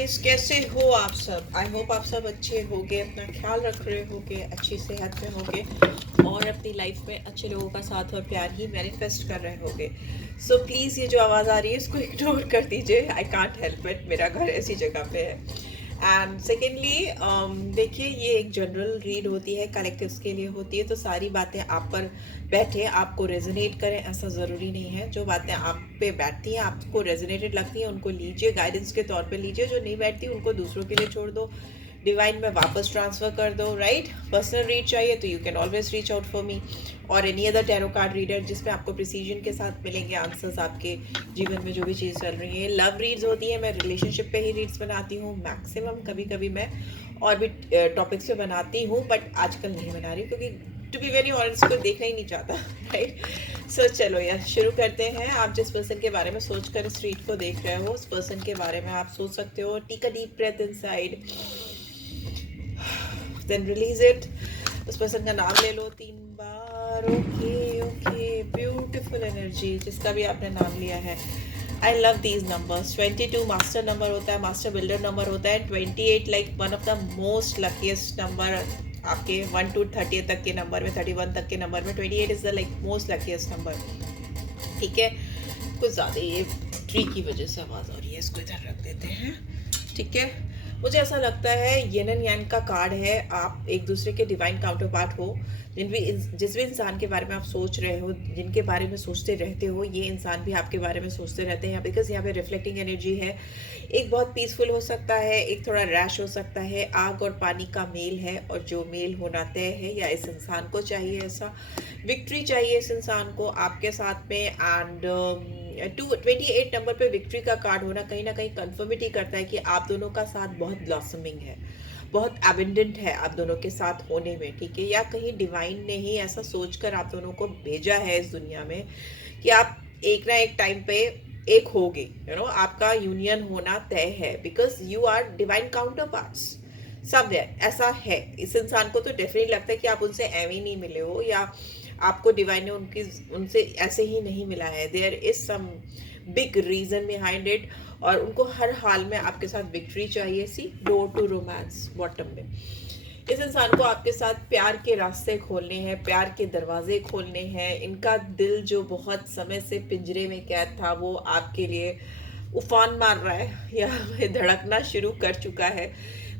Guys, कैसे हो आप सब? आई होप आप सब अच्छे होगे, अपना ख्याल रख रहे होगे, अच्छी सेहत में होगे और अपनी लाइफ में अच्छे लोगों का साथ और प्यार ही मैनिफेस्ट कर रहे होगे। सो प्लीज़ ये जो आवाज़ आ रही है इसको इग्नोर कर दीजिए। आई कांट हेल्प इट, मेरा घर ऐसी जगह पे है। एंड सेकेंडली देखिए, ये एक जनरल रीड होती है, कलेक्टिव्स के लिए होती है, तो सारी बातें आप पर बैठे आपको रेजोनेट करें ऐसा ज़रूरी नहीं है। जो बातें आप पे बैठती हैं, आपको रेजोनेटेड लगती हैं, उनको लीजिए, गाइडेंस के तौर पे लीजिए। जो नहीं बैठती उनको दूसरों के लिए छोड़ दो, डिवाइन में वापस ट्रांसफ़र कर दो। राइट, पर्सनल रीड चाहिए तो you can always reach out for me और any other tarot card reader, जिसमें आपको प्रिसीजन के साथ मिलेंगे आंसर्स आपके जीवन में जो भी चीज़ चल रही है। लव रीड्स होती है, मैं रिलेशनशिप पे ही रीड्स बनाती हूँ मैक्सिमम। कभी कभी मैं और भी टॉपिक्स पे बनाती हूँ, बट आजकल नहीं बना रही क्योंकि टू बी वेरी ऑनेस्ट कोई देखना ही नहीं चाहता। राइट, सो चलो यार शुरू करते हैं। आप जिस पर्सन के बारे में सोच कर इस रीड को देख रहे हो, उस पर्सन के बारे में आप सोच सकते हो। Take a deep breath inside, then release it. उस पर्सन का नाम ले लो 3 बार। ओके ओके, ब्यूटिफुल एनर्जी जिसका भी आपने नाम लिया है। I love these numbers. 22 master number होता है, मास्टर बिल्डर नंबर होता है। 28 like one of the most luckiest number आपके 1 to 30 तक के नंबर में, 31 तक के नंबर में 28 is the like most luckiest number. ठीक है, कुछ ज़्यादा ये ट्री की वजह से आवाज़ आ रही है, इसको इधर रख देते हैं। ठीक है, मुझे ऐसा लगता है यिन एंड यांग का कार्ड है। आप एक दूसरे के डिवाइन काउंटर पार्ट हो। जिस भी इंसान के बारे में आप सोच रहे हो, जिनके बारे में सोचते रहते हो, ये इंसान भी आपके बारे में सोचते रहते हैं, बिकॉज यहाँ पे रिफ्लेक्टिंग एनर्जी है। एक बहुत पीसफुल हो सकता है, एक थोड़ा रैश हो सकता है। आग और पानी का मेल है और जो मेल होना तय है, या इस इंसान को चाहिए ऐसा विक्ट्री चाहिए इस इंसान को आपके साथ में। एंड 28 नंबर पे विक्ट्री का कार्ड होना कहीं ना कहीं कंफर्मिटी करता है कि आप दोनों का साथ बहुत ब्लॉसमिंग है, बहुत एबेंडेंट है आप दोनों के साथ होने में। ठीक है, या कहीं डिवाइन ने ही ऐसा सोचकर आप दोनों को भेजा है इस दुनिया में कि आप एक ना एक टाइम पे एक होगे। आपका यूनियन होना तय है, because you are divine counter parts सब है। ऐसा है, इस इंसान को तो डेफिनेटली लगता है कि आप उनसे एवं नहीं मिले हो, या आपको डिवाइन ने उनसे ऐसे ही नहीं मिला है। There is some big reason behind it, और उनको हर हाल में आपके साथ विक्ट्री चाहिए। See door to romance bottom में इस इंसान को आपके साथ प्यार के रास्ते खोलने हैं, प्यार के दरवाजे खोलने हैं। इनका दिल जो बहुत समय से पिंजरे में कैद था, वो आपके लिए उफान मार रहा है या धड़कना शुरू कर चुका है।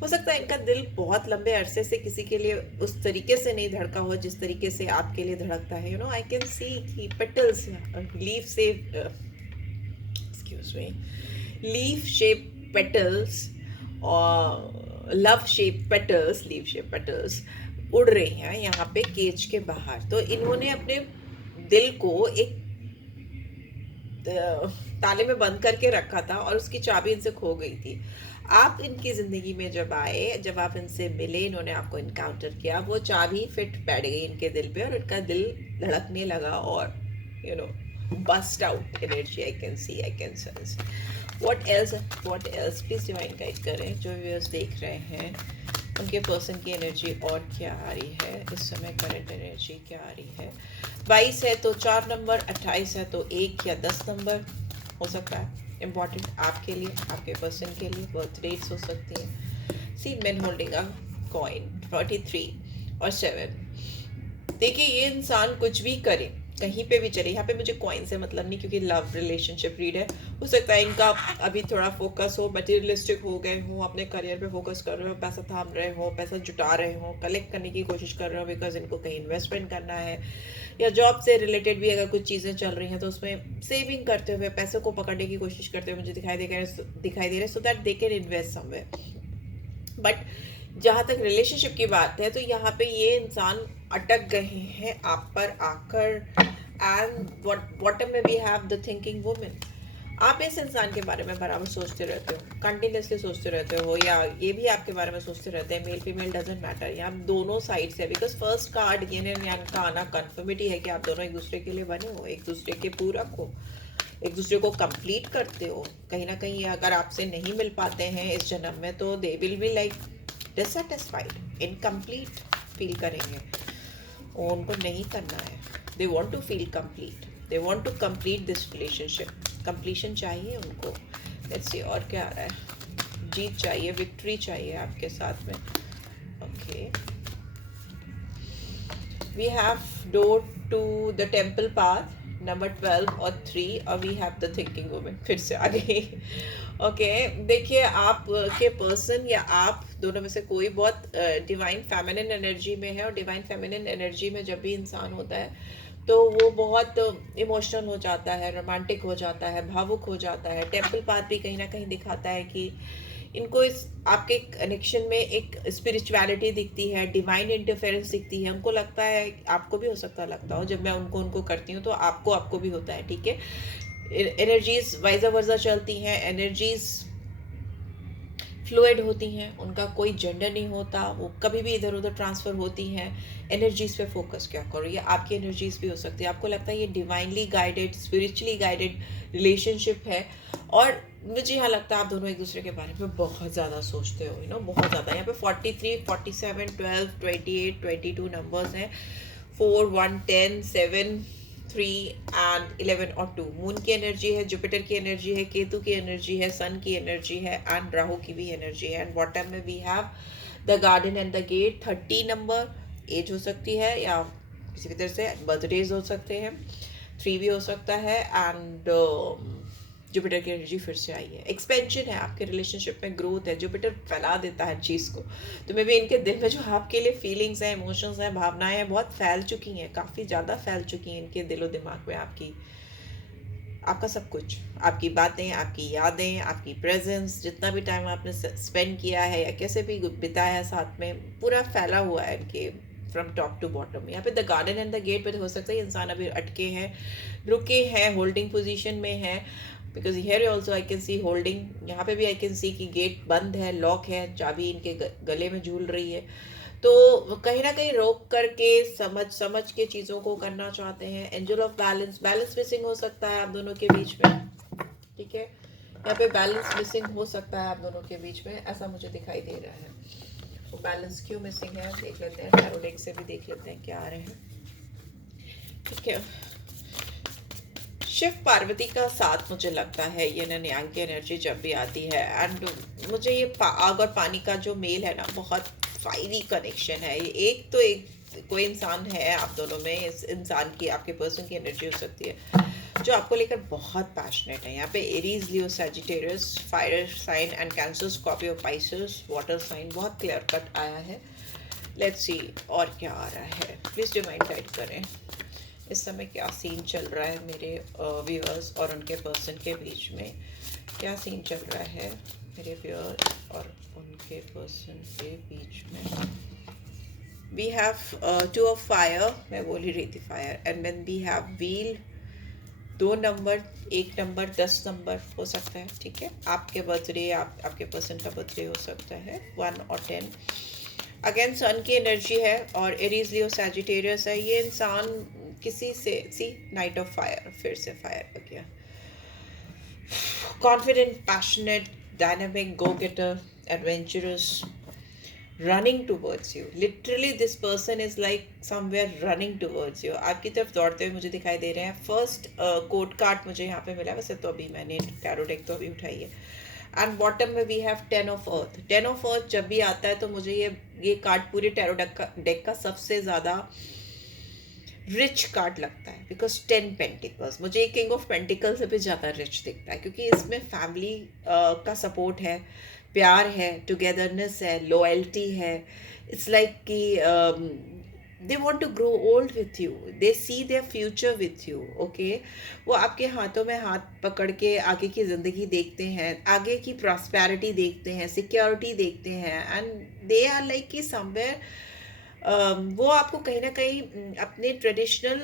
हो सकता है इनका दिल बहुत लंबे अरसे से किसी के लिए उस तरीके से नहीं धड़का हो जिस तरीके से आपके लिए धड़कता है। आई कैन सी कि petals leaf say excuse me leaf shape petals और लीफ शेप पेटल्स उड़ रहे हैं यहाँ पे केज के बाहर। तो इन्होंने अपने दिल को एक ताले में बंद करके रखा था और उसकी चाबी इनसे खो गई थी। आप इनकी ज़िंदगी में जब आए, जब आप इनसे मिले, इन्होंने आपको इनकाउंटर किया, वो चाबी फिट बैठ गई इनके दिल पे और इनका दिल धड़कने लगा और bust out energy. I can sense. What else please divine guide करें। जो व्यूअर्स देख रहे हैं उनके पर्सन की एनर्जी और क्या आ रही है इस समय, करंट एनर्जी क्या आ रही है। 22 है तो 4 नंबर, 28 है तो 1 या 10 नंबर हो सकता है इम्पॉर्टेंट आपके लिए, आपके पर्सन के लिए। बर्थ डेट्स हो सकती हैं। सी मैन होल्डिंग अ कॉइन 43 और 7। देखिए, ये इंसान कुछ भी करे, कहीं पे भी चले, यहाँ पे मुझे कॉइन से मतलब नहीं क्योंकि लव रिलेशनशिप रीड है। हो सकता है इनका अभी थोड़ा फोकस हो, मटेरियलिस्टिक हो गए हो, अपने करियर पे फोकस कर रहे हो, पैसा थाम रहे हो, पैसा जुटा रहे हो, कलेक्ट करने की कोशिश कर रहे हो, बिकॉज इनको कहीं इन्वेस्टमेंट करना है, या जॉब से रिलेटेड भी अगर कुछ चीज़ें चल रही हैं तो उसमें सेविंग करते हुए पैसे को पकड़ने की कोशिश करते हुए मुझे दिखाई दे रहे, so that they can invest somewhere. But जहाँ तक रिलेशनशिप की बात है तो यहाँ पे ये इंसान अटक गए हैं आप पर आकर। एंड बॉटम में we have the thinking women. आप इस इंसान के बारे में बराबर सोचते रहते हो, कंटिन्यूसली सोचते रहते हो, या ये भी आपके बारे में सोचते रहते हैं। मेल फीमेल डजेंट मैटर, यहाँ दोनों साइड से, because first card yin and yang का आना कन्फर्मिटी है कि आप दोनों एक दूसरे के लिए बने हो, एक दूसरे के पूरक हो, एक दूसरे को कंप्लीट करते हो। कहीं ना कहीं अगर आपसे नहीं मिल पाते हैं इस जन्म में तो they will be like dissatisfied, incomplete feel करेंगे। उनको नहीं करना है, they want to feel complete, they want to complete this relationship. Completion चाहिए उनको। लेट्स सी और क्या आ रहा है। जीत चाहिए, विक्ट्री चाहिए आपके साथ में। Okay, we have door to the temple path number 12 और 3, और we have the thinking women, फिर से आ गई। ओके, देखिए आप के पर्सन या आप दोनों में से कोई बहुत डिवाइन फेमिनिन एनर्जी में है, और डिवाइन फेमिनिन एनर्जी में जब भी इंसान होता है तो वो बहुत इमोशनल हो जाता है, रोमांटिक हो जाता है, भावुक हो जाता है। टेम्पल पाथ भी कहीं ना कहीं दिखाता है कि इनको इस आपके कनेक्शन में एक स्पिरिचुअलिटी दिखती है, डिवाइन इंटरफेरेंस दिखती है। उनको लगता है, आपको भी हो सकता है लगता हो, जब मैं उनको करती हूँ तो आपको भी होता है, ठीक है। एनर्जीज वाइजा वर्जा चलती हैं, एनर्जीज फ्लूइड होती हैं, उनका कोई जेंडर नहीं होता, वो कभी भी इधर उधर ट्रांसफ़र होती हैं। एनर्जीज़ पे फोकस क्या करो, ये आपकी एनर्जीज़ भी हो सकती है। आपको लगता है ये divinely guided, spiritually guided relationship है, और मुझे यहाँ लगता है आप दोनों एक दूसरे के बारे में बहुत ज़्यादा सोचते हो, बहुत ज़्यादा। यहाँ पे 43, 47, 12, 28, 22 नंबर्स हैं, 4, 1, 10, 7, 3 एंड 11 और 2। मून की एनर्जी है, जुपिटर की एनर्जी है, केतु की एनर्जी है, सन की एनर्जी है, एंड राहु की भी एनर्जी है। एंड बॉटम में we have the garden and the gate. 30 number age हो सकती है, या किसी भी तरह से बर्थडेज हो सकते हैं, 3 भी हो सकता है। एंड जुपिटर की एनर्जी फिर से आई है, एक्सपेंशन है, आपके रिलेशनशिप में ग्रोथ है। जुपिटर फैला देता है चीज़ को, तो मे भी इनके दिल में जो आपके लिए फीलिंग्स हैं, इमोशंस हैं, भावनाएं हैं, बहुत फैल चुकी हैं, काफ़ी ज़्यादा फैल चुकी हैं इनके दिलो दिमाग में। आपका सब कुछ, आपकी बातें, आपकी यादें, आपकी प्रेजेंस, जितना भी टाइम आपने स्पेंड किया है या कैसे भी बिताया है साथ में, पूरा फैला हुआ है इनके फ्रॉम टॉप टू बॉटम। यहाँ पे the garden and the gate पे हो सकता है इंसान अभी अटके हैं, रुके हैं, होल्डिंग पोजीशन में है, because here also I can C holding. यहाँ पे भी आई कैन सी कि गेट बंद है, लॉक है, चाबी इनके गले में झूल रही है। तो कहीं ना कहीं रोक करके समझ के चीज़ों को करना चाहते हैं। एंजल ऑफ बैलेंस मिसिंग हो सकता है आप दोनों के बीच में, ठीक है। यहाँ पे बैलेंस मिसिंग हो सकता है आप दोनों के बीच में, ऐसा मुझे दिखाई दे रहा है। तो बैलेंस क्यों मिसिंग है देख लेते हैं, टैरो डेक से भी देख लेते हैं क्या आ रहे हैं, ठीक है। शिव पार्वती का साथ मुझे लगता है, ये नन्यांग की एनर्जी जब भी आती है। एंड मुझे ये आग और पानी का जो मेल है ना, बहुत फायरी कनेक्शन है। ये एक कोई इंसान है आप दोनों में, इस इंसान की, आपके पर्सन की एनर्जी हो सकती है जो आपको लेकर बहुत पैशनेट है। यहाँ पे Aries, Leo, Sagittarius, fire sign and Cancer, Scorpio, Pisces, water sign, बहुत क्लियर कट आया है। लेट्स सी और क्या आ रहा है, प्लीज़ डिवाइन गाइड करें। इस समय क्या सीन चल रहा है मेरे व्यूअर्स और उनके पर्सन के बीच में, क्या सीन चल रहा है मेरे व्यूअर्स और उनके पर्सन के बीच में। वी हैव 2 ऑफ फायर, मैं बोल ही रही थी fire, and then we have wheel, 2 number, 1 number, 10 number हो सकता है, ठीक है। आपके बर्थडे, आपके पर्सन का बर्थडे हो सकता है 1 और 10। अगेन सन की एनर्जी है और एरीज, लियो, सैजिटेरियस है। ये इंसान किसी से, सी नाइट ऑफ फायर, फिर से फायर आ गया। Confident, passionate, dynamic, go getter, adventurous, running towards you. Literally this person is like somewhere running towards you, आपकी तरफ दौड़ते हुए मुझे दिखाई दे रहे हैं। फर्स्ट कोड कार्ड मुझे यहाँ पे मिला, वैसे तो अभी मैंने टैरो डेक तो अभी उठाई है। एंड बॉटम में we have 10 of earth. 10 of earth जब भी आता है तो मुझे ये कार्ड पूरे टैरो डेक का सबसे ज़्यादा रिच कार्ड लगता है, बिकॉज 10 पेंटिकल्स मुझे किंग ऑफ पेंटिकल से भी ज़्यादा रिच दिखता है, क्योंकि इसमें फैमिली का सपोर्ट है, प्यार है, टुगेदरनेस है, लॉयल्टी है। इट्स लाइक कि they want to grow old with you, they see their future with you, okay. वो आपके हाथों में हाथ पकड़ के आगे की ज़िंदगी देखते हैं, आगे की प्रॉस्पेरिटी देखते हैं, सिक्योरिटी देखते हैं, एंड दे आर लाइक कि समवेयर वो आपको कहीं ना कहीं अपने ट्रेडिशनल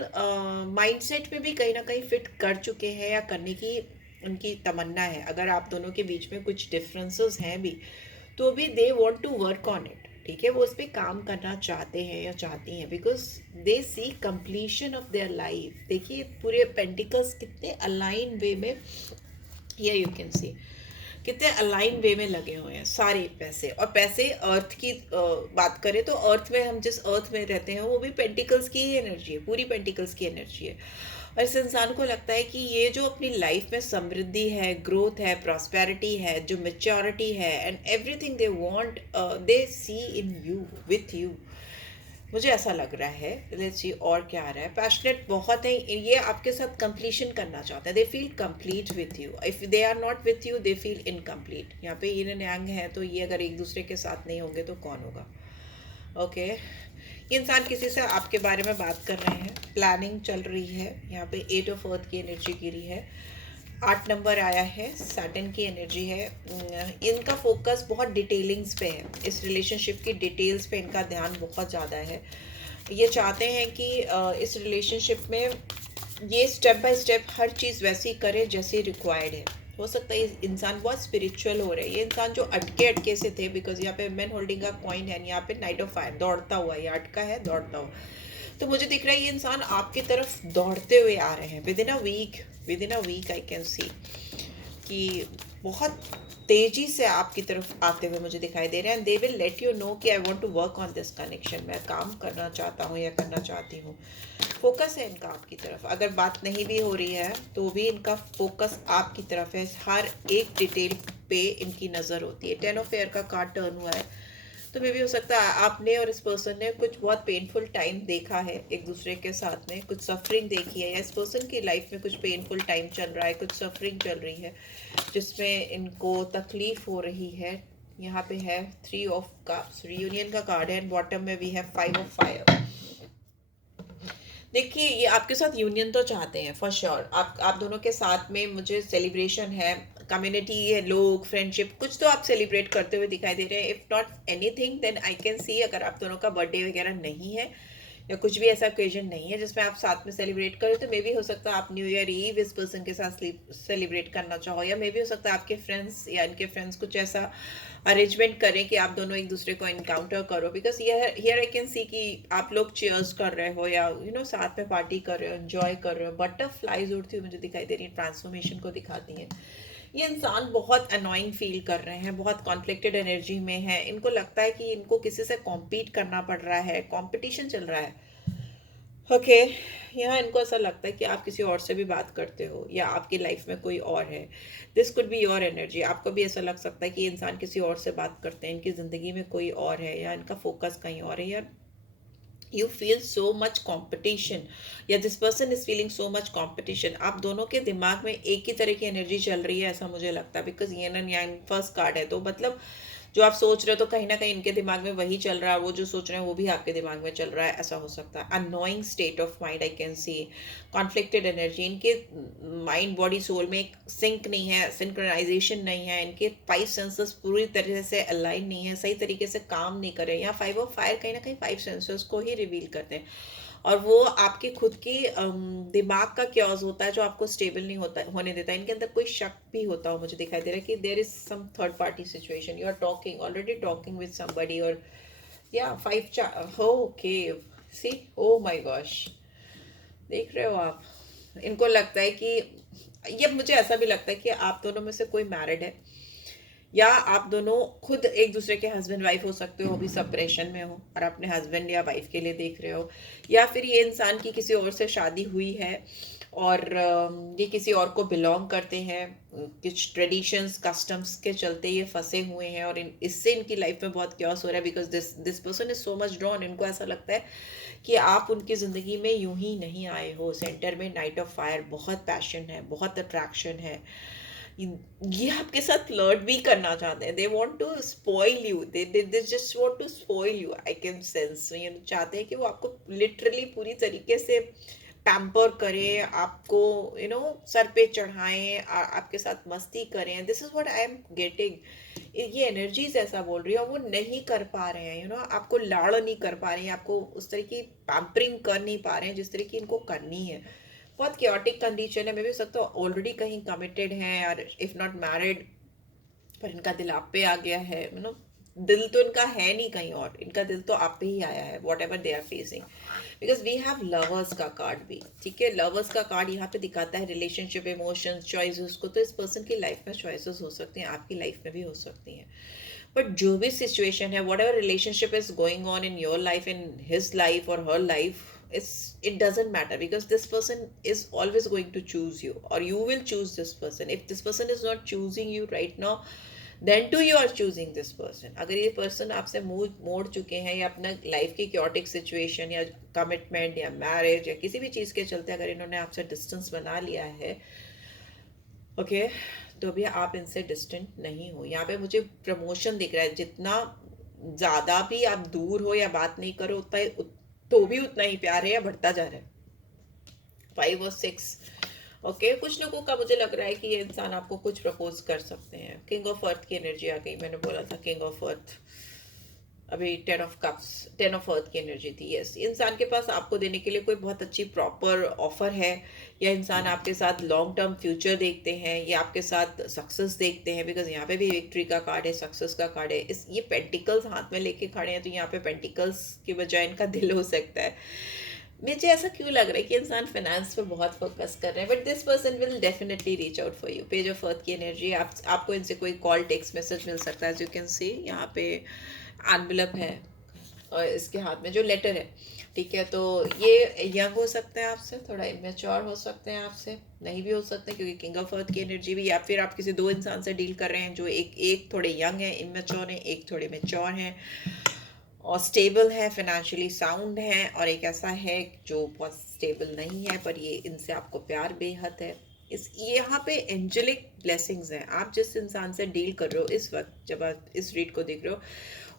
माइंडसेट में भी कहीं ना कहीं फिट कर चुके हैं, या करने की उनकी तमन्ना है। अगर आप दोनों के बीच में कुछ डिफरेंसेस हैं भी, तो भी they want to work on it, ठीक है। वो उस पर काम करना चाहते हैं या चाहती हैं, because they see completion of their life. देखिए पूरे पेंटिकल्स कितने अलाइन वे में, ये यू कैन सी कितने अलाइन वे में लगे हुए हैं सारे पैसे। और पैसे अर्थ की बात करें तो अर्थ में, हम जिस अर्थ में रहते हैं वो भी पेंटिकल्स की ही एनर्जी है, पूरी पेंटिकल्स की एनर्जी है। और इस इंसान को लगता है कि ये जो अपनी लाइफ में समृद्धि है, ग्रोथ है, प्रॉस्पेरिटी है, जो मेच्योरिटी है and everything they want, they see in you, with you. मुझे ऐसा लग रहा है। लेट्स सी और क्या आ रहा है। पैशनेट बहुत है, ये आपके साथ कंप्लीशन करना चाहते हैं। They feel complete with you. If they are not with you they feel incomplete. यहाँ पे yin and yang है, तो ये अगर एक दूसरे के साथ नहीं होंगे तो कौन होगा। ओके ये इंसान किसी से आपके बारे में बात कर रहे हैं, प्लानिंग चल रही है। यहाँ पे 8 ऑफ अर्थ की एनर्जी गिरी है, 8 नंबर आया है, सैटर्न की एनर्जी है। इनका फोकस बहुत डिटेलिंग्स पे है, इस रिलेशनशिप की डिटेल्स पे इनका ध्यान बहुत ज़्यादा है। ये चाहते हैं कि इस रिलेशनशिप में ये स्टेप बाय स्टेप हर चीज़ वैसी करे जैसी रिक्वायर्ड है। हो सकता है इंसान बहुत स्पिरिचुअल हो रहे हैं। ये इंसान जो अटके अटके से थे, बिकॉज यहाँ पे मैन होल्डिंग का कॉइन है, यहाँ पे नाइट ऑफ फायर, दौड़ता हुआ, ये अटका है दौड़ता हुआ। तो मुझे दिख रहा है ये इंसान आपकी तरफ दौड़ते हुए आ रहे हैं। Within a week I can see कि बहुत तेजी से आपकी तरफ आते हुए मुझे दिखाई दे रहे हैं। They will let you know कि I want to work on this connection, मैं काम करना चाहता हूँ या करना चाहती हूँ। फोकस है इनका आपकी तरफ। अगर बात नहीं भी हो रही है तो भी इनका फोकस आपकी तरफ है। हर एक डिटेल पे इनकी नज़र होती है। 10 ऑफ एयर का कार्ड टर्न हुआ है, तो मे भी हो सकता है आपने और इस पर्सन ने कुछ बहुत पेनफुल टाइम देखा है एक दूसरे के साथ में, कुछ सफरिंग देखी है, या इस पर्सन की लाइफ में कुछ पेनफुल टाइम चल रहा है, कुछ सफरिंग चल रही है जिसमें इनको तकलीफ हो रही है। यहाँ पे है 3 ऑफ कप्स, रियूनियन का कार्ड है, एंड बॉटम में भी है 5 ऑफ फायर। देखिए ये आपके साथ यूनियन तो चाहते हैं फॉर श्योर। आप दोनों के साथ में मुझे सेलिब्रेशन है, कम्युनिटी है, लोग, फ्रेंडशिप, कुछ तो आप सेलिब्रेट करते हुए दिखाई दे रहे हैं। If not anything then I can see, अगर आप दोनों का बर्थडे वगैरह नहीं है या कुछ भी ऐसा ओकेजन नहीं है जिसमें आप साथ में सेलिब्रेट करें, तो मे भी हो सकता है आप न्यू ईयर ईव इस पर्सन के साथ सेलिब्रेट करना चाहो, या मे भी हो सकता है आपके फ्रेंड्स या इनके फ्रेंड्स कुछ ऐसा अरेंजमेंट करें कि आप दोनों एक दूसरे को इनकाउंटर करो। Because here I can see कि आप लोग चीयर्स कर रहे हो या साथ में पार्टी कर रहे हो, एंजॉय कर रहे हो। बटरफ्लाइज उड़ती हुई मुझे दिखाई दे रही है, ट्रांसफॉर्मेशन को दिखाती हैं। ये इंसान बहुत अनोइंग फील कर रहे हैं, बहुत कॉन्फ्लिक्टेड एनर्जी में है। इनको लगता है कि इनको किसी से कॉम्पीट करना पड़ रहा है, कॉम्पिटिशन चल रहा है। ओके यहाँ इनको ऐसा लगता है कि आप किसी और से भी बात करते हो या आपकी लाइफ में कोई और है। This could be your energy. आपको भी ऐसा लग सकता है कि इंसान किसी और से बात करते हैं, इनकी ज़िंदगी में कोई और है या इनका फोकस कहीं और है, या you feel so much competition, या this person is feeling so much competition. आप दोनों के दिमाग में एक ही तरह की एनर्जी चल रही है, ऐसा मुझे लगता है। बिकॉज ये ना फर्स्ट कार्ड है, तो मतलब जो आप सोच रहे हो तो कहीं ना कहीं इनके दिमाग में वही चल रहा है, वो जो सोच रहे हैं वो भी आपके दिमाग में चल रहा है, ऐसा हो सकता है। Annoying state of mind I can C, conflicted energy. इनके माइंड बॉडी सोल में एक सिंक नहीं है, सिंक्रोनाइजेशन नहीं है, इनके 5 सेंसेस पूरी तरह से अलाइन नहीं है, सही तरीके से काम नहीं कर रहे। यहाँ 5 ऑफ फायर कहीं ना कहीं 5 सेंसेस को ही रिवील करते हैं, और वो आपके खुद की दिमाग का क्योज होता है जो आपको स्टेबल नहीं होता होने देता है। इनके अंदर कोई शक भी होता हो, मुझे दिखाई दे रहा है कि there is some third party situation, you are talking already talking with somebody, और या 5 okay see, oh my gosh, देख रहे हो आप। इनको लगता है कि ये, मुझे ऐसा भी लगता है कि आप दोनों में से कोई मैरिड है, या आप दोनों खुद एक दूसरे के हस्बैंड वाइफ हो सकते हो, भी सेपरेशन में हो और अपने हस्बैंड या वाइफ के लिए देख रहे हो, या फिर ये इंसान की किसी और से शादी हुई है और ये किसी और को बिलोंग करते हैं, कुछ ट्रेडिशंस कस्टम्स के चलते ये फंसे हुए हैं, और इससे इनकी लाइफ में बहुत क्योस हो रहा है। Because this person is so much drawn. इनको ऐसा लगता है कि आप उनकी ज़िंदगी में यूं ही नहीं आए हो। सेंटर में नाइट ऑफ फायर, बहुत पैशन है, बहुत अट्रैक्शन है। ये आपके साथ फ्लर्ट भी करना चाहते हैं। They want to spoil you, they just want to spoil you, I can sense. ये चाहते हैं कि वो आपको लिटरली पूरी तरीके से पैम्पर करें, आपको सर पे चढ़ाएं, आपके साथ मस्ती करें। This is what I am getting. ये एनर्जीज ऐसा बोल रही है, और वो नहीं कर पा रहे हैं, आपको लाड़ नहीं कर पा रहे हैं, आपको उस तरह की पैम्परिंग कर नहीं पा रहे हैं जिस तरह की इनको करनी है। बहुत क्योटिक कंडीशन है। मैं भी सकता हूँ ऑलरेडी कहीं कमिटेड हैं, और इफ नॉट मैरिड, पर इनका दिल आप पे आ गया है। दिल तो इनका है नहीं कहीं और, इनका दिल तो आप पे ही आया है, whatever they are facing. Because we have lovers का कार्ड भी, ठीक है। लवर्स का कार्ड यहाँ पे दिखाता है रिलेशनशिप, इमोशंस, चॉइसेस को। तो इस पर्सन की लाइफ में चॉइसेस हो सकती हैं, आपकी लाइफ में भी हो सकती हैं। बट जो भी सिचुएशन है, whatever relationship is going on in your life, in his life और her life, it doesn't matter, because this person is always going to choose you, or you will choose this person. If this person is not choosing you right now, then too you are choosing this person. अगर ये person आपसे मुंह मोड़ चुके हैं, या अपना life की क्योटिक सिचुएशन या कमिटमेंट या मैरिज या किसी भी चीज़ के चलते अगर इन्होंने आपसे डिस्टेंस बना लिया है, ओके तो भी आप इनसे डिस्टेंट नहीं हो. यहाँ पे मुझे प्रमोशन दिख रहा है. जितना ज़्यादा भी आप दूर हो या बात नहीं करो, उतना तो भी उतना ही प्यार है या बढ़ता जा रहा है. 5 और 6. ओके कुछ लोगों का मुझे लग रहा है कि ये इंसान आपको कुछ प्रपोज कर सकते हैं. किंग ऑफ अर्थ की एनर्जी आ गई. मैंने बोला था किंग ऑफ अर्थ. अभी 10 ऑफ कप्स, 10 ऑफ अर्थ की एनर्जी थी. यस, इंसान के पास आपको देने के लिए कोई बहुत अच्छी प्रॉपर ऑफर है, या इंसान आपके साथ लॉन्ग टर्म फ्यूचर देखते हैं, या आपके साथ सक्सेस देखते हैं. बिकॉज यहाँ पे भी विक्ट्री का कार्ड है, सक्सेस का कार्ड है. ये पेंटिकल्स हाथ में लेके खड़े हैं, तो यहाँ पे पेंटिकल्स की बजाय इनका दिल हो सकता है. मुझे ऐसा क्यों लग रहा है कि इंसान फाइनेंस पे बहुत फोकस कर रहे हैं, but this person will definitely reach out for you. Page of earth की एनर्जी. आपको इनसे कोई कॉल, टेक्स्ट मैसेज मिल सकता है. एज यू कैन सी यहाँ पे एनवेलप है और इसके हाथ में जो लेटर है, ठीक है. तो ये यंग हो सकते हैं आपसे, थोड़ा इमेच्योर हो सकते हैं आपसे, नहीं भी हो सकते हैं, क्योंकि किंग ऑफ अर्थ की एनर्जी भी. या फिर आप किसी दो इंसान से डील कर रहे हैं, जो एक थोड़े यंग है, इमेच्योर है, एक थोड़े मेच्योर हैं और स्टेबल है, फाइनेंशियली साउंड है, और एक ऐसा है जो बहुत स्टेबल नहीं है, पर ये इनसे आपको प्यार बेहद है. इस यहाँ पे एंजेलिक ब्लेसिंग्स हैं. आप जिस इंसान से डील कर रहे हो इस वक्त, जब आप इस रीड को देख रहे हो,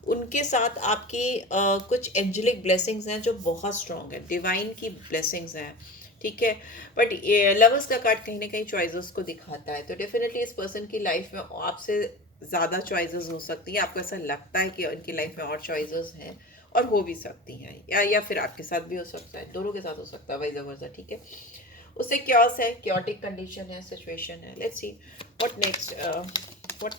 उनके साथ आपकी कुछ एंजेलिक ब्लेसिंग्स हैं जो बहुत स्ट्रॉन्ग है. डिवाइन की ब्लेसिंग्स हैं, ठीक है. बट लवर्स का कार्ड कहीं ना कहीं चॉइसेस को दिखाता है. तो डेफिनेटली इस पर्सन की लाइफ में आपसे ज़्यादा चॉइसेस हो सकती हैं. आपको ऐसा लगता है कि उनकी लाइफ में और चॉइसेस हैं, और हो भी सकती हैं, या फिर आपके साथ भी हो सकता है, दोनों के साथ हो सकता है, वाइस वर्सा, ठीक है. उससे क्योस है, क्योटिक कंडीशन है, सिचुएशन है. Let's see what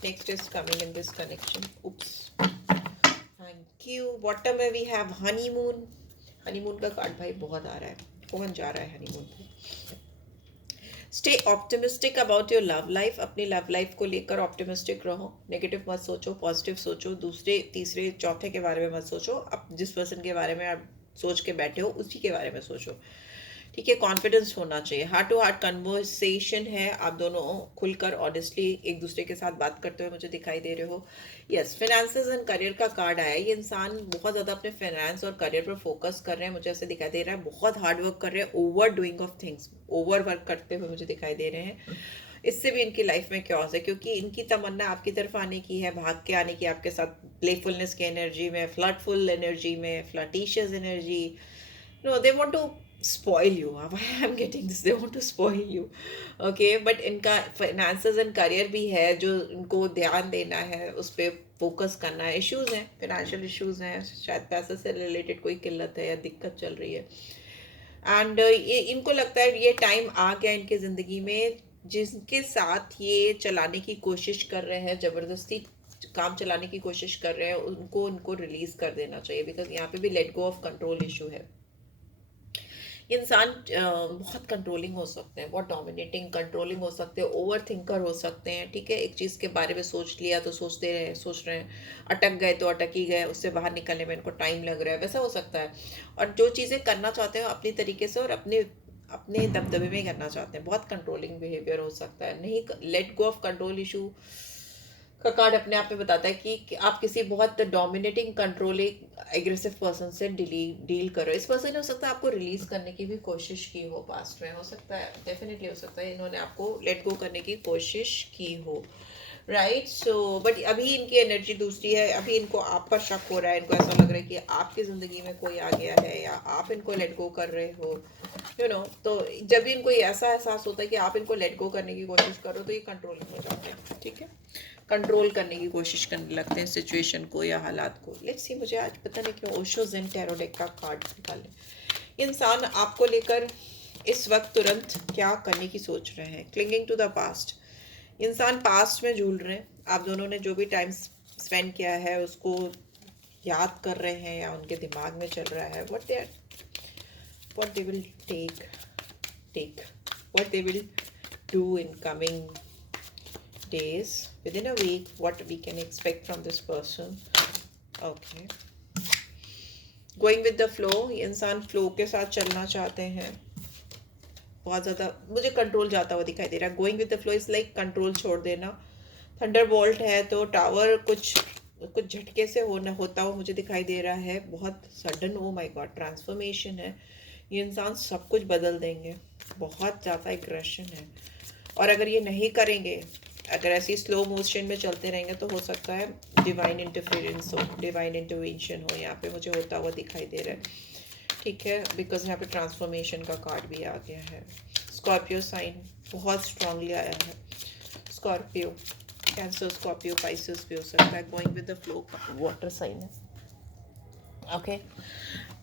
next is coming in this connection. Oops, thank you. Bottom में वी हैव हनीमून. हनीमून का कार्ड भाई बहुत आ रहा है. कौन जा रहा है हनीमून पे? Stay optimistic about your love life. अपनी लव लाइफ को लेकर ऑप्टिमिस्टिक रहो. नेगेटिव मत सोचो, पॉजिटिव सोचो. दूसरे, तीसरे, चौथे के बारे में मत सोचो. अब जिस पर्सन के बारे में आप सोच के बैठे हो उसी के बारे में सोचो, ठीक है. कॉन्फिडेंस होना चाहिए. हार्ट टू हार्ट कन्वर्सेशन है. आप दोनों खुलकर ऑनेस्टली एक दूसरे के साथ बात करते हुए मुझे दिखाई दे रहे हो. यस, फाइनेंसेस एंड करियर का कार्ड आया है. ये इंसान बहुत ज़्यादा अपने फाइनेंस और करियर पर फोकस कर रहे हैं. मुझे ऐसे दिखाई दे रहा है बहुत हार्ड वर्क कर रहे हैं. Over doing of things, over work करते हुए मुझे दिखाई दे रहे हैं. इससे भी इनकी लाइफ में क्योस है, क्योंकि इनकी तमन्ना आपकी तरफ आने की है, भाग के आने की, आपके साथ प्लेफुलनेस की एनर्जी में, फ्लर्टफुल एनर्जी में, flirtatious energy. No, they want to spoil you. Why I'm getting this? They want to spoil you. Okay, but इनका finances and career भी है जो इनको ध्यान देना है, उस पर फोकस करना है. इश्यूज हैं, फाइनेंशियल इश्यूज हैं, शायद पैसे से रिलेटेड कोई किल्लत है या दिक्कत चल रही है. एंड ये इनको लगता है ये टाइम आ गया इनके ज़िंदगी में, जिसके साथ ये चलाने की कोशिश कर रहे हैं, ज़बरदस्ती काम चलाने की कोशिश कर रहे हैं, उनको रिलीज़ कर देना चाहिए. बिकॉज यहाँ पे भी let go of control issue है. इंसान बहुत कंट्रोलिंग हो सकते हैं, बहुत डोमिनेटिंग कंट्रोलिंग हो सकते हैं, ओवर थिंकर हो सकते हैं, ठीक है. एक चीज़ के बारे में सोच लिया तो सोच रहे हैं, अटक गए तो अटक ही गए, उससे बाहर निकलने में इनको टाइम लग रहा है, वैसा हो सकता है. और जो चीज़ें करना चाहते हैं अपनी तरीके से और अपने दबदबे में करना चाहते हैं. बहुत कंट्रोलिंग बिहेवियर हो सकता है. नहीं, let go of control issue का कार्ड अपने आप में बताता है कि आप किसी बहुत डोमिनेटिंग, कंट्रोलिंग, एग्रेसिव पर्सन से डील करो. इस पर्सन ने हो सकता है आपको रिलीज करने की भी कोशिश की हो, पास्ट में हो सकता है, डेफिनेटली हो सकता है इन्होंने आपको लेट गो करने की कोशिश की हो, राइट. सो बट अभी इनकी एनर्जी दूसरी है. अभी इनको आप पर शक हो रहा है. इनको ऐसा लग रहा है कि आपकी ज़िंदगी में कोई आ गया है, या आप इनको लेट गो कर रहे हो, यू नो. तो जब भी इनको ऐसा एहसास होता है कि आप इनको लेट गो करने की कोशिश करो, तो ये कंट्रोलिंग हो जाते हैं, ठीक है. कंट्रोल करने की कोशिश करने लगते हैं सिचुएशन को या हालात को. लेट्स सी, मुझे आज पता नहीं क्यों ओशो ज़ेन टैरो डेक का कार्ड निकालें. इंसान आपको लेकर इस वक्त तुरंत क्या करने की सोच रहे हैं. Clinging to the past. इंसान पास्ट में झूल रहे हैं. आप दोनों ने जो भी टाइम स्पेंड किया है उसको याद कर रहे हैं, या उनके दिमाग में चल रहा है. what they will take what they will do in coming days, within a week, what we can expect from this person. Okay, going with the flow, ये इंसान फ्लो के साथ चलना चाहते हैं। बहुत ज़्यादा मुझे कंट्रोल जाता हुआ दिखाई दे रहा है। Going with the flow is like control छोड़ देना। थंडरबोल्ट है तो टावर कुछ कुछ झटके से होता हुआ मुझे दिखाई दे रहा है। बहुत sudden, oh my God, transformation है। ये इंसान सब कुछ बदल देंगे। बहुत ज़्यादा एग्रेशन है। और अगर ये नहीं करेंगे, अगर ऐसी स्लो मोशन में चलते रहेंगे तो हो सकता है डिवाइन इंटरफेरेंस हो, डिवाइन इंटरवेंशन हो, यहाँ पे मुझे होता हुआ दिखाई दे रहा है। ठीक है, बिकॉज यहाँ पे ट्रांसफॉर्मेशन का कार्ड भी आ गया है। स्कॉर्पियो साइन बहुत स्ट्रांगली आया है। स्कॉर्पियो, कैंसर, स्कॉर्पियो, पाइसेस भी हो सकता है। गोइंग विद द फ्लो का वाटर साइन है। ओके,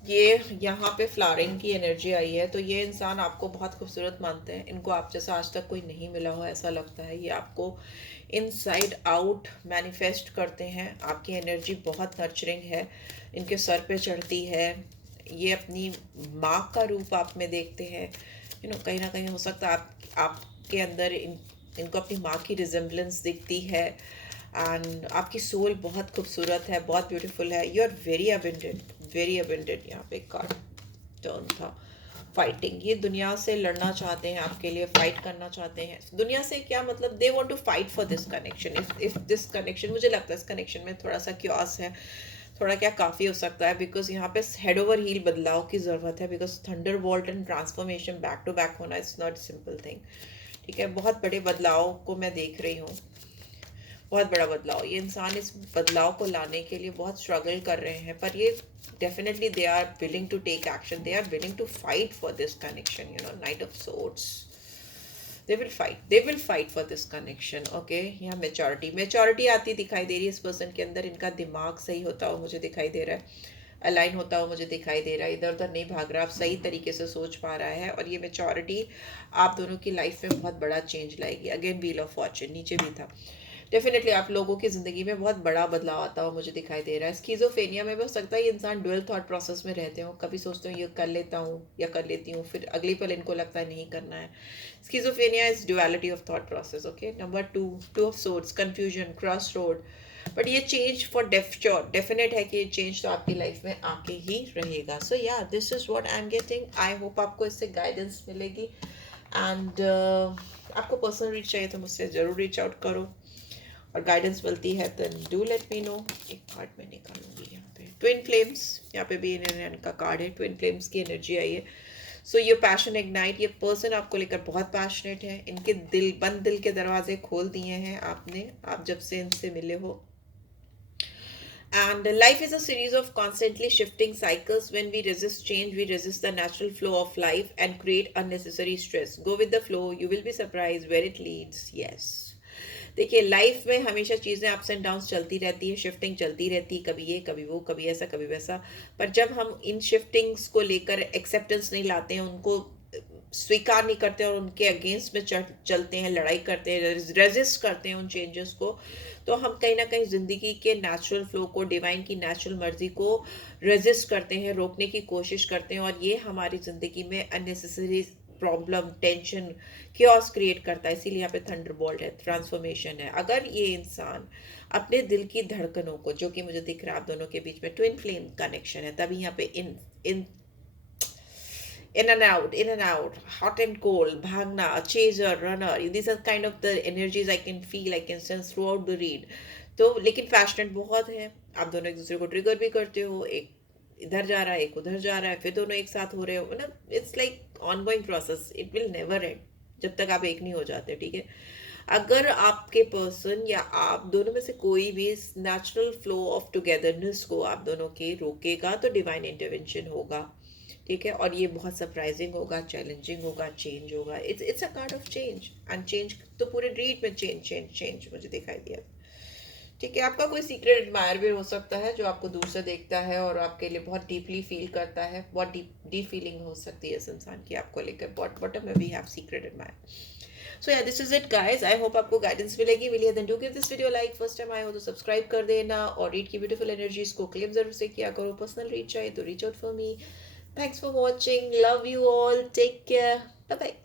ये यहाँ पे फ्लावरिंग की एनर्जी आई है, तो ये इंसान आपको बहुत खूबसूरत मानते हैं। इनको आप जैसा आज तक कोई नहीं मिला हो ऐसा लगता है। ये आपको इनसाइड आउट मैनिफेस्ट करते हैं। आपकी एनर्जी बहुत नर्चरिंग है, इनके सर पे चढ़ती है। ये अपनी माँ का रूप आप में देखते हैं। कहीं ना कहीं हो सकता है आपके अंदर इनको अपनी माँ की रिजेम्बलेंस दिखती है। एंड आपकी सोल बहुत खूबसूरत है, बहुत ब्यूटीफुल है। You are very abundant, very abundant. यहाँ पे कार्ड टर्न था फाइटिंग। ये दुनिया से लड़ना चाहते हैं, आपके लिए फाइट करना चाहते हैं। दुनिया से क्या मतलब, they want to fight for this connection. If this connection, मुझे लगता है इस कनेक्शन में थोड़ा सा क्योस है, थोड़ा क्या काफ़ी हो सकता है। बिकॉज यहाँ पे हेड ओवर हील बदलाव की ज़रूरत है। Because thunderbolt and transformation back to back होना इट्स नॉट सिंपल थिंग। ठीक है, बहुत बड़े बदलाव को मैं देख रही हूँ, बहुत बड़ा बदलाव। ये इंसान इस बदलाव को लाने के लिए बहुत स्ट्रगल कर रहे हैं, पर ये definitely they are willing to take action, they are willing to fight for this connection. Knight of swords, they will fight for this connection. Okay, यहाँ मेचोरिटी आती दिखाई दे रही है इस पर्सन के अंदर। इनका दिमाग सही होता हुआ मुझे दिखाई दे रहा है, अलाइन होता हुआ मुझे दिखाई दे रहा है। इधर उधर नहीं भाग रहा, आप सही तरीके से सोच पा रहा है। और ये मेचोरिटी आप दोनों की लाइफ में बहुत बड़ा चेंज लाएगी। अगेन व्हील ऑफ फॉर्चून नीचे भी था। डेफिनेटली आप लोगों की ज़िंदगी में बहुत बड़ा बदलाव आता हुआ मुझे दिखाई दे रहा है। स्किज़ोफ्रेनिया में भी हो सकता है ये इंसान डुअल थॉट प्रोसेस में रहते हो। कभी सोचते हो ये कर लेता हूँ या कर लेती हूँ, फिर अगले पल इनको लगता है नहीं करना है। Schizophrenia is duality of thought process. Okay, number 2 of swords, confusion, cross road. But ये चेंज फॉर डेफिनेट है कि ये चेंज तो आपकी लाइफ में आके ही रहेगा। सो ya, this is what I am getting. I hope आपको इससे गाइडेंस मिलेगी। एंड आपको पर्सनल रीच चाहिए तो मुझसे ज़रूर रीच आउट करो, और गाइडेंस मिलती है तो डू लेट मी नो। एक कार्ड मैं निकालूंगी यहाँ पे, ट्विन फ्लेम्स। यहाँ पे भी इनका कार्ड है, ट्विन फ्लेम्स की एनर्जी आई है। सो ये पैशन इग्नाइट, ये पर्सन आपको लेकर बहुत पैशनेट है। इनके बंद दिल के दरवाजे खोल दिए हैं आपने, आप जब से इनसे मिले हो। And life is a series of constantly shifting cycles. When we resist change, we resist the natural flow of life and create unnecessary stress. Go with the flow, you will be surprised where it leads. Yes. देखिए, life में हमेशा चीज़ें ups and downs चलती रहती है, shifting चलती रहती है, कभी ये कभी वो, कभी ऐसा कभी वैसा। पर जब हम इन शिफ्टिंग्स को लेकर एक्सेप्टेंस नहीं लाते हैं, उनको स्वीकार नहीं करते और उनके अगेंस्ट में चलते हैं, लड़ाई करते हैं, रेजिस्ट करते हैं उन चेंजेस को, तो हम कहीं ना कहीं ज़िंदगी के नेचुरल फ्लो को, डिवाइन की नेचुरल मर्जी को रेजिस्ट करते हैं, रोकने की कोशिश करते हैं। और ये हमारी ज़िंदगी में unnecessary problem, tension, chaos create करता है। इसीलिए यहाँ पे थंडरबोल्ट है, ट्रांसफॉर्मेशन है। अगर ये इंसान अपने दिल की धड़कनों को, जो कि मुझे दिख रहा है आप दोनों के बीच में ट्विन फ्लेम कनेक्शन है, तभी यहाँ पे in and out, hot and cold, bhagna, chaser, runner. These are kind of the energies I can feel, I can sense throughout the read. तो लेकिन पैशनेट बहुत है, आप दोनों एक दूसरे को ट्रिगर भी करते हो। एक इधर जा रहा है, एक उधर जा रहा है, फिर दोनों एक साथ हो रहे हो ना। It's like ongoing process, it will never and जब तक आप एक नहीं हो जाते। ठीक है, अगर आपके पर्सन या आप दोनों में से कोई भी इस नेचुरल फ्लो ऑफ टुगेदरनेस को आप दोनों के रोकेगा तो डिवाइन इंटरवेंशन होगा। ठीक है, और ये बहुत सरप्राइजिंग होगा, चैलेंजिंग होगा, चेंज होगा। It's a card of change, and change तो पूरे रीड में चेंज चेंज चेंज मुझे दिखाई दिया। ठीक है, आपका कोई सीक्रेट एडमायर भी हो सकता है जो आपको दूर से देखता है और आपके लिए बहुत डीपली फील करता है। बहुत डीप फीलिंग हो सकती है इस इंसान की आपको लेकर। बॉटम में we have secret admire. So ya, this is it guys. I hope आपको गाइडेंस मिली है। Then do give this video like, first time आए हो तो सब्सक्राइब कर देना, और रीड की ब्यूटीफुल एनर्जीज को क्लेम जरूर से किया करो। पर्सनल रीच चाहिए तो reach out for me. Thanks for watching. Love you all. Take care. Bye bye.